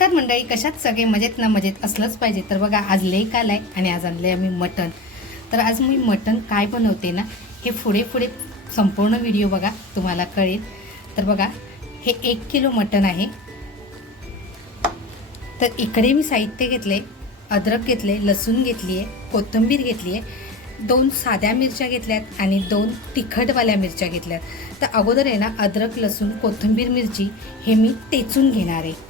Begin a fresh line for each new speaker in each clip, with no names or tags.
नमस्कार मंडळी कशात सगळे मजेत ना मजेत? असलंच पाहिजे. तर बघा आज लेक आहे आणि आज आणले आम्ही मटण. तर आज मी मटण काय बनवते ना हे पुढे पुढे संपूर्ण व्हिडिओ बघा तुम्हाला कळेल. तर बघा हे एक किलो मटण आहे. तर इकडे मी साहित्य घेतले अद्रक घेतले लसूण घेतली आहे कोथिंबीर घेतली आहे दोन साध्या मिरच्या घेतल्यात आणि दोन तिखटवाल्या मिरच्या घेतल्यात. तर अगोदर आहे ना अद्रक लसूण कोथिंबीर मिरची हे मी टेचून घेणार आहे.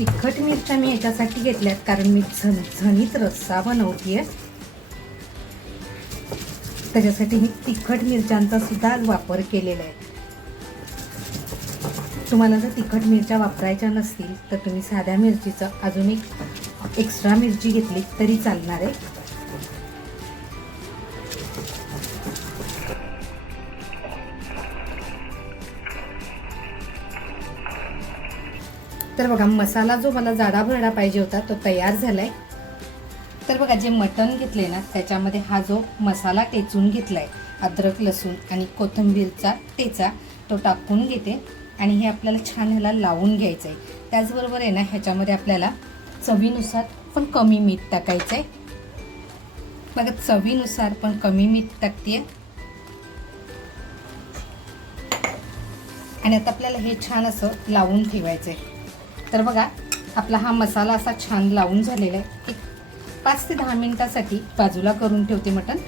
तिखट मिरच्या मी याच्यासाठी घेतल्यात कारण मी झण झणीत रस्सा बनवतीये. त्याच्यासाठी मी तिखट मिरच्यांचा सुद्धा वापर केलेला आहे. तुम्हाला जर तिखट मिरच्या वापरायच्या नसतील तर तुम्ही साध्या मिरचीचं अजून एक एक्स्ट्रा मिरची घेतली तरी चालणार आहे. तर बघा मसाला जो मला जाडा भरडा पाहिजे होता तो तयार झाला आहे तर बघा जे मटण घेतले ना त्याच्यामध्ये हा जो मसाला टेचून घेतला आहे अद्रक लसूण आणि कोथिंबीरचा टेचा तो टाकून घेते. आणि हे आपल्याला छान ह्याला लावून घ्यायचं आहे त्याचबरोबर आहे ना ह्याच्यामध्ये आपल्याला चवीनुसार पण कमी मीठ टाकायचं आहे बघा चवीनुसार पण कमी मीठ टाकते आणि आता आपल्याला हे छान असं लावून ठेवायचं आहे तर बघा आपला हा मसाला असा छान लावून झालेला आहे. एक पाच ते दहा मिनटासाठी बाजूला करून ठेवते मटण.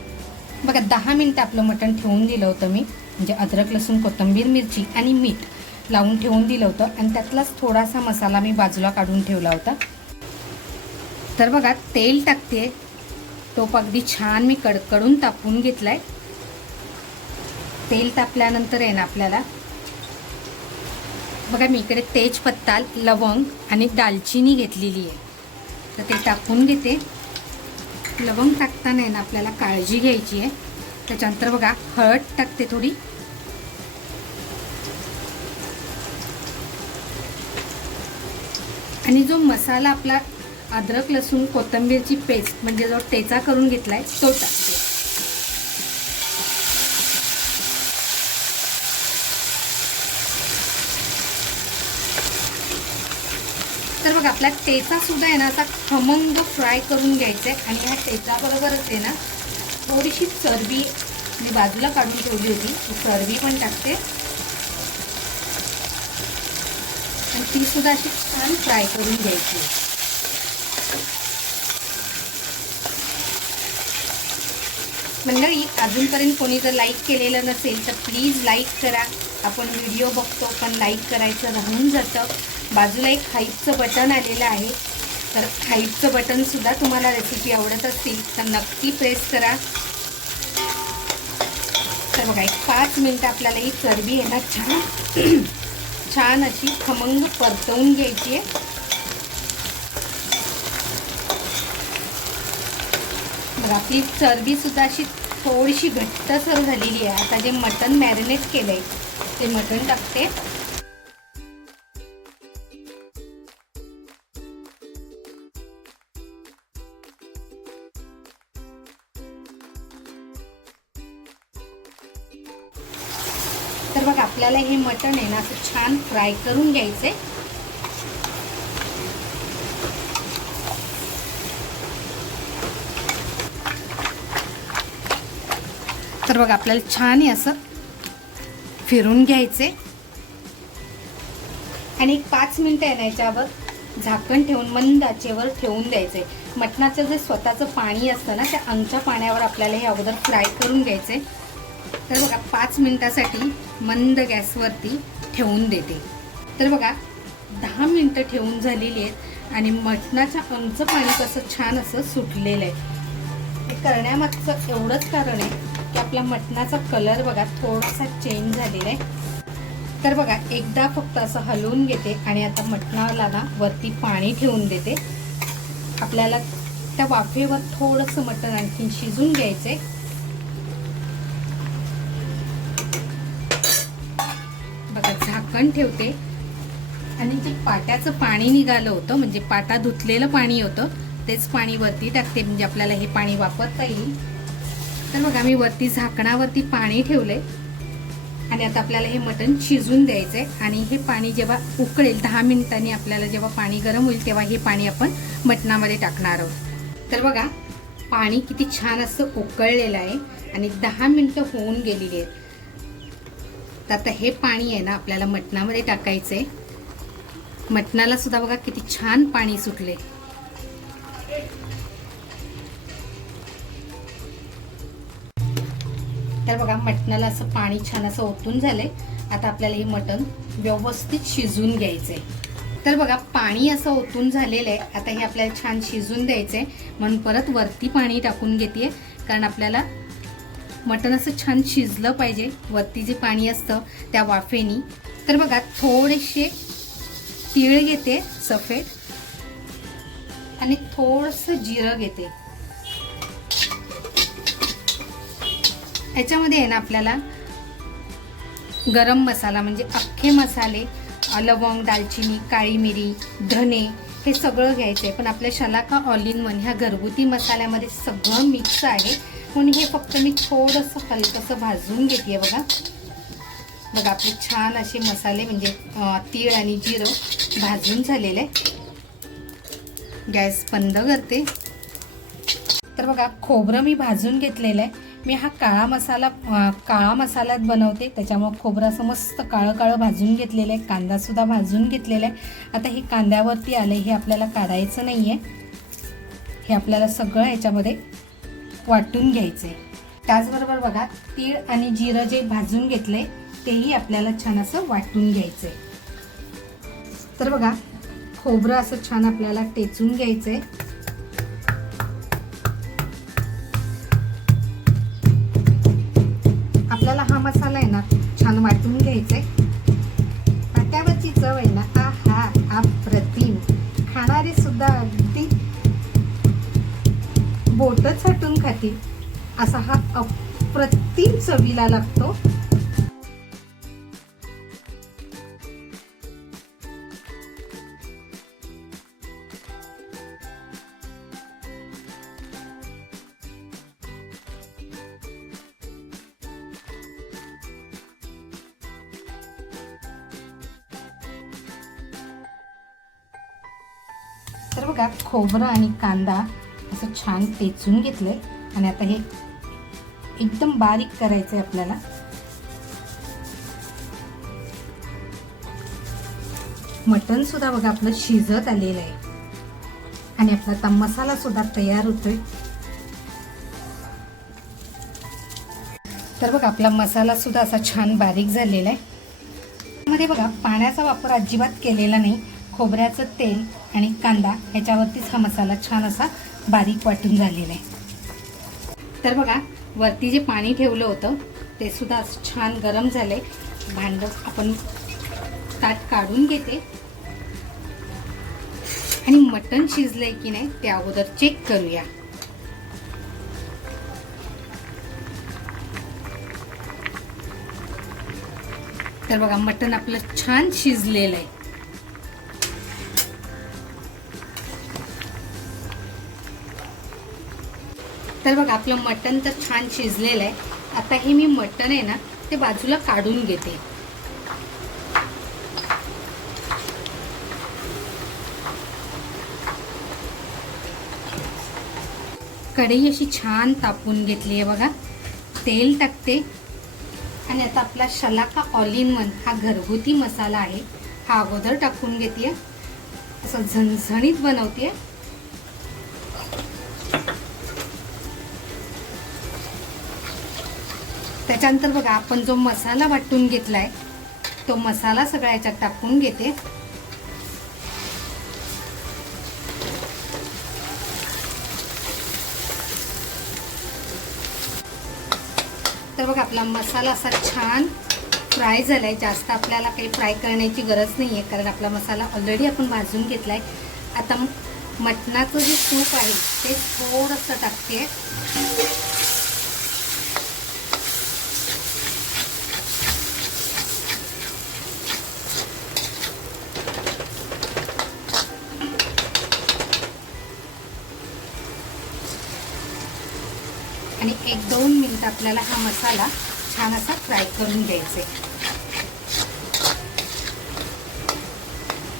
बघा दहा मिनटं आपलं मटण ठेवून दिलं होतं मी. म्हणजे अद्रक लसूण कोथिंबीर मिरची आणि मीठ लावून ठेवून दिलं होतं. आणि त्यातलाच थोडासा मसाला मी बाजूला काढून ठेवला होता. तर बघा तेल टाकते टोप अगदी छान मी कडकडून तापून घेतला आहे तेल तापल्यानंतर आहे ना आपल्याला बघा मी इकडे तेजपत्ता लवंग आणि दालचिनी घेतलेली आहे. तर ते टाकून घेते. लवंग टाकताना आहे ना आपल्याला काळजी घ्यायची आहे. त्याच्यानंतर बघा हळद टाकते थोडी. आणि जो मसाला आपला अद्रक लसूण कोथिंबीरची पेस्ट म्हणजे जो टेचा करून घेतला आहे तो टाक तर बघा आपला टेचा सुद्धा आहे ना असा खमंग फ्राय करून घ्यायचा आहे आणि ह्या टेचाबरोबरच आहे ना थोडीशी चरबी मी बाजूला काढून ठेवली होती. ती चरबी पण टाकते. आणि ती सुद्धा अशी छान फ्राय करून घ्यायची. मंडळी अजूनपर्यंत कोणी जर लाईक केलेलं नसेल तर प्लीज लाईक करा. आपण व्हिडिओ बघतो पण लाईक करायचं राहून जातं. बाजूला एक हाईपचं बटन आलेलं आहे. तर हाईपचं बटनसुद्धा तुम्हाला रेसिपी आवडत असतील तर नक्की प्रेस करा. तर बघा एक पाच मिनटं आपल्याला ही चरबी आहे ना छान. छान अशी खमंग परतवून घ्यायची आहे. बघा आपली चरबीसुद्धा अशी थोडीशी घट्टसर झालेली आहे. आता जे मटण मॅरिनेट आहे ते मटण टाकते. तर बघा आपल्याला हे मटण आहे ना असं छान फ्राय करून घ्यायचंय. तर बघा आपल्याला छान हे असं फिरून घ्यायचे आणि एक पाच मिनटं आहे ना याच्यावर झाकण ठेवून मंद आचेवर ठेवून द्यायचे मटणाचं जे स्वतःचं पाणी असतं ना त्या अंगच्या पाण्यावर आपल्याला हे अगोदर फ्राय करून घ्यायचे तर बघा पाच मिनटासाठी मंद गॅसवरती ठेवून देते. तर बघा दहा मिनटं ठेवून झालेली आहेत आणि मटणाच्या अंगचं पाणी कसं छान असं सुटलेलं आहे. हे करण्यामागचं एवढंच कारण आहे की आपल्या मटणाचा कलर बघा थोडासा चेंज झालेला आहे. तर बघा एकदा फक्त असं हलवून घेते आणि आता मटणाला ना वरती पाणी ठेवून देते. आपल्याला त्या वाफेवर थोडंसं मटण आणखी शिजून घ्यायचं आहे झाकण ठेवते. आणि जे पाट्याचं पाणी निघालं होतं म्हणजे पाटा धुतलेलं पाणी होतं तेच पाणी वरती टाकते. म्हणजे आपल्याला हे पाणी वापरता येईल. तर बघा मी वरती झाकणावरती पाणी ठेवलंय. आणि आता आपल्याला हे मटण शिजून द्यायचं आहे आणि हे पाणी जेव्हा उकळेल दहा मिनिटांनी आपल्याला जेव्हा पाणी गरम होईल तेव्हा हे पाणी आपण मटणामध्ये टाकणार आहोत. तर बघा पाणी किती छान असं उकळलेलं आहे. आणि दहा मिनटं होऊन गेलेली आहेत. तर आता हे पाणी आहे ना आपल्याला मटणामध्ये टाकायचंय. मटणाला सुद्धा बघा किती छान पाणी सुटले तर बघा मटणाला असं पाणी छान असं ओतून झालंय. आता आपल्याला हे मटण व्यवस्थित शिजून घ्यायचंय. तर बघा पाणी असं ओतून झालेलं आहे आता हे आपल्याला छान शिजून द्यायचंय. म्हणून परत वरती पाणी टाकून घेते कारण आपल्याला मटण असं छान शिजलं पाहिजे. वरती जे पाणी असतं त्या वाफेनी. तर बघा थोडेसे तीळ घेते सफेद. आणि थोडंसं जिरं घेते. याच्यामध्ये आहे ना आपल्याला गरम मसाला म्हणजे अख्खे मसाले लवंग दालचिनी काळी मिरी धने हे सगळं घ्यायचं आहे पण आपल्या शलाका ऑल इन वन ह्या घरगुती मसाल्यामध्ये सगळं मिक्स आहे. पण हे फक्त मी थोडंसं हलकंसं भाजून घेते बघा. बघा आपले छान असे मसाले म्हणजे तीळ आणि जिरं भाजून झालेलं. आहे गॅस बंद करते. तर बघा खोबरं मी भाजून घेतलेलं आहे. मी हा काळा मसाला काळा मसाल्यात बनवते. त्याच्यामुळं खोबरं असं मस्त काळं काळं भाजून घेतलेलं आहे. कांदासुद्धा भाजून घेतलेला आहे. आता हे कांद्यावरती आलं हे आपल्याला काढायचं नाही आहे हे आपल्याला सगळं ह्याच्यामध्ये वाटून घ्यायचे. त्याचबरोबर बघा तीळ आणि जिरं जे भाजून घेतले तेही आपल्याला छान असं वाटून घ्यायचे. तर बघा खोबरं असं छान आपल्याला टेचून घ्यायचंय आपल्याला हा मसाला आहे ना छान वाटून घ्यायचा. आहे हटून असा हा अप्रतिम चवीला लागतो. तर बघा खोबरं आणि कांदा असं छान पेचून घेतलंय. आणि आता हे एकदम बारीक करायचं आहे आपल्याला. मटन सुद्धा बघा आपलं शिजत आलेलं आहे. आणि आपला आता मसाला सुद्धा तयार होतोय. तर बघा आपला मसाला सुद्धा असा छान बारीक झालेला आहे. मध्ये बघा पाण्याचा वापर अजिबात केलेला नाही. खोबऱ्याचं तेल आणि कांदा ह्याच्यावरतीच हा मसाला छान असा बारीक वाटून झालेला आहे. तर बघा वरती जे पाणी ठेवलं होतं ते सुद्धा छान गरम झालंय. भांड आपण ताट काढून घेते. आणि मटण शिजलंय की नाही ते अगोदर चेक करूया. तर बघा मटण आपलं छान शिजलेलं आहे. तर बघा आपलं मटण तर छान शिजलेलं आहे. आता हे मी मटण आहे ना ते बाजूला काढून घेते. कढई अशी छान तापून घेतली आहे बघा. तेल टाकते. आणि आता आपला शलाका ऑल इन वन हा घरगुती मसाला आहे. हा अगोदर टाकून घेते असं झणझणीत बनवते त्याच्यानंतर बघा आपण जो मसाला वाटून घेतलाय तो मसाला सगळ्या याच्यात टाकून घेते. तर बघा आपला मसाला असा छान फ्राय झाला आहे जास्त आपल्याला काही फ्राय करण्याची गरज नाही आहे कारण आपला मसाला ऑलरेडी आपण भाजून घेतला आहे आता मटणाचं जे सूप आहे ते थोडंसं टाकते. दोन मिनिट आपल्याला हा मसाला छान असा फ्राय करून घ्यायचा. आहे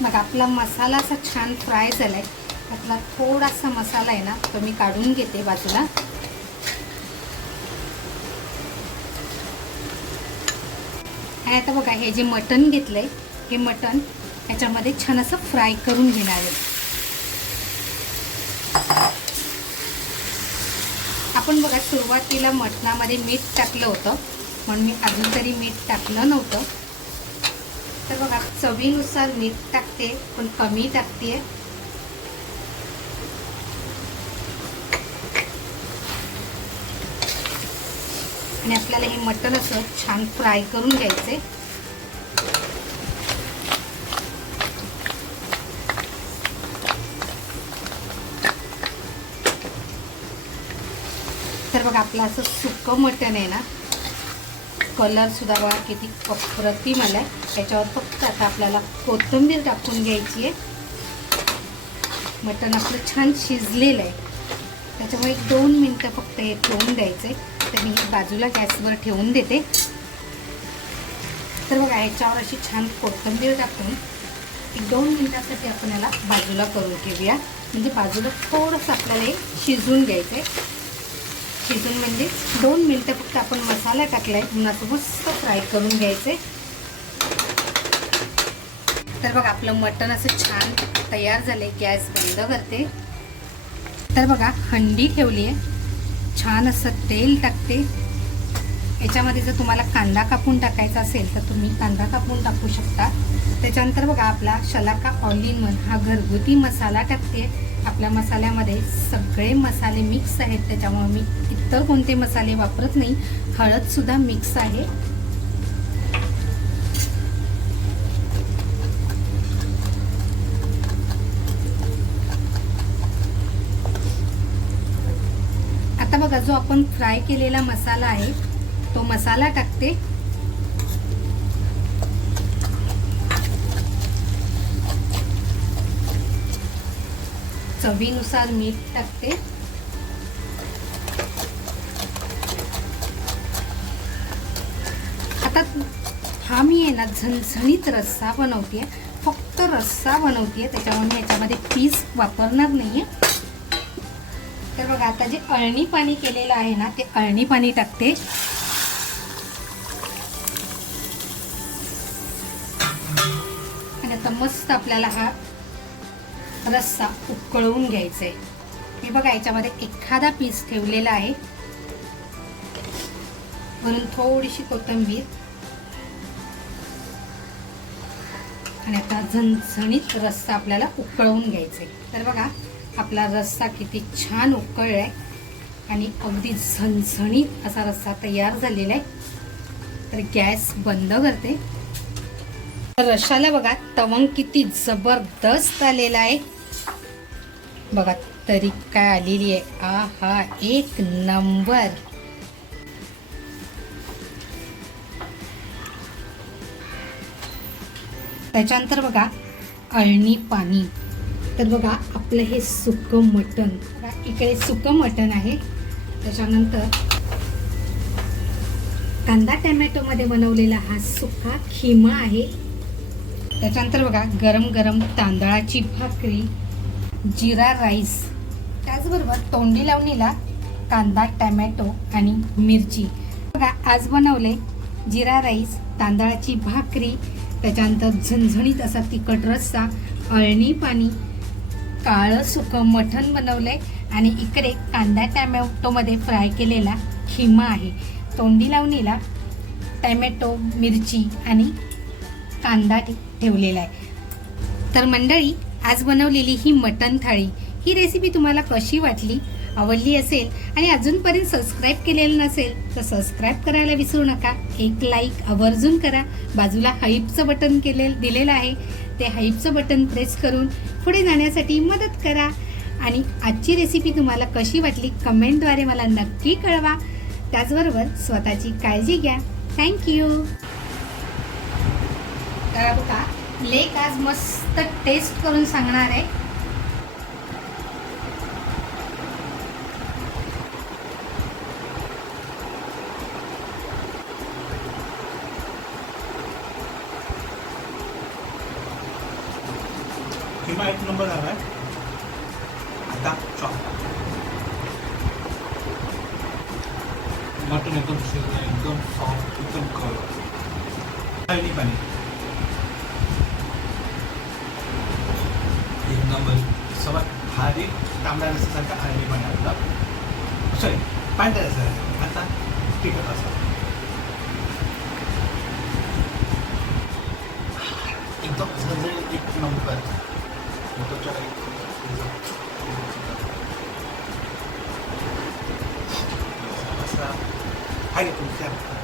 मग आपला मसाला असा छान फ्राय झाला आहे आपला थोडासा मसाला आहे ना तो मी काढून घेते बाजूला. आणि आता बघा हे जे मटण घेतलंय हे मटण ह्याच्यामध्ये छान असं फ्राय करून घेणार आहे. आपण बघा सुरुवातीला मटणामध्ये मीठ टाकलं होतं म्हणून मी अजून तरी मीठ टाकलं नव्हतं. तर बघा चवीनुसार मीठ टाकते पण कमी टाकते. आणि आपल्याला हे मटण असं छान फ्राय करून घ्यायचे तर बघा आपलं असं सुकं मटण आहे ना कलरसुद्धा बघा किती अप्रतिम आहे त्याच्यावर फक्त आता आपल्याला कोथिंबीर टाकून घ्यायची आहे. मटण आपलं छान शिजलेलं आहे. त्याच्यामुळे एक दोन मिनटं फक्त हे ठेवून द्यायचे. तर मी बाजूला गॅसवर ठेवून देते. तर बघा याच्यावर अशी छान कोथिंबीर टाकून एक दोन मिनटासाठी आपण याला बाजूला करून ठेवूया म्हणजे बाजूला थोडंसं आपल्याला हे शिजवून घ्यायचं आहे शिजून म्हणजे दोन मिनटं फक्त आपण मसाला टाकलाय. म्हणून मस्त फ्राय करून घ्यायचे तर बघा आपलं मटण असं छान तयार झालंय. गॅस बंद करते. तर बघा हंडी ठेवली आहे छान असं तेल टाकते. याच्यामध्ये जर तुम्हाला कांदा कापून टाकायचा असेल तर तुम्ही कांदा कापून टाकू शकता. त्याच्यानंतर बघा आपला शलाका ऑलिमन हा घरगुती मसाला टाकते. आपल्या मसाल्यामध्ये सगळे मसाले मिक्स आहेत त्याच्यामुळे मी इतर कोणते मसाले वापरत नाही. हळदसुद्धा मिक्स आहे. आता बघा जो आपण फ्राय केलेला मसाला आहे तो मसाला टाकते. चवीनुसार मीठ टाकते. आता हा मी आहे ना झणझणीत रस्सा बनवते फक्त रस्सा बनवते त्याच्यामुळे मी याच्यामध्ये पीस वापरणार नाहीये. तर बघा आता जे अळणी पाणी केलेलं आहे ना ते अळणी पाणी टाकते. आणि आता मस्त आपल्याला हा रस्सा उकळवून घ्यायचा. आहे हे बघा याच्यामध्ये एखादा पीस ठेवलेला आहे. म्हणून थोडीशी कोथिंबीर. आणि आता झणझणीत रस्सा आपल्याला उकळवून घ्यायचा. आहे तर बघा आपला रस्सा किती छान उकळलाय. आणि अगदी झणझणीत असा रस्सा तयार झालेला आहे. तर गॅस बंद करते. रशाला बघा तवंग किती जबरदस्त आलेला आहे. बघा तरी काय आलेली आहे. आ हा एक नंबर. त्याच्यानंतर बघा अळणी पाणी. तर बघा आपलं हे सुकं मटण. इकडे सुकं मटण आहे. त्याच्यानंतर कांदा टॅमॅटोमध्ये बनवलेला हा सुका खिमा आहे. त्याच्यानंतर बघा गरम गरम तांदळाची भाकरी जिरा राईस त्याचबरोबर तोंडी लावणीला कांदा टॅमॅटो आणि मिरची. बघा आज बनवले जिरा राईस तांदळाची भाकरी त्याच्यानंतर झणझणीत असा तिखट रस्सा अळणी पाणी काळं सुकं मठण बनवलंय आणि इकडे कांदा टॅमॅटोमध्ये फ्राय केलेला खिमा आहे. तोंडी लावणीला टॅमॅटो मिरची आणि कांदा ठे- ठेवलेला आहे. तर मंडळी आज बनवलेली ही मटण थाळी ही रेसिपी तुम्हाला कशी वाटली आवडली असेल आणि अजूनपर्यंत सबस्क्राईब केलेलं नसेल तर सबस्क्राईब करायला विसरू नका. एक लाईक आवर्जून करा. बाजूला हाईपचं बटन केले दिलेलं आहे. ते हाईपचं बटन प्रेस करून पुढे जाण्यासाठी मदत करा. आणि आजची रेसिपी तुम्हाला कशी वाटली कमेंटद्वारे मला नक्की कळवा. त्याचबरोबर स्वतःची काळजी घ्या. थँक्यू बघा लेक आज मस्त टेस्ट करून सांगणार आहे
किंवा एक नंबर झाला आहे आता चॉप मटन एकदम शिजलं एकदम सॉफ्ट एकदम कळ आणि पाणी एक नंबर सर्वात भारी तांबड्या रस्त्यासारखा आळणी पाणी आपला सॉरी पांढऱ्या रस्त्यासारखा आता तिखट असा एकदम झणझणीत एक नंबर मोठं असा आहे तुमच्या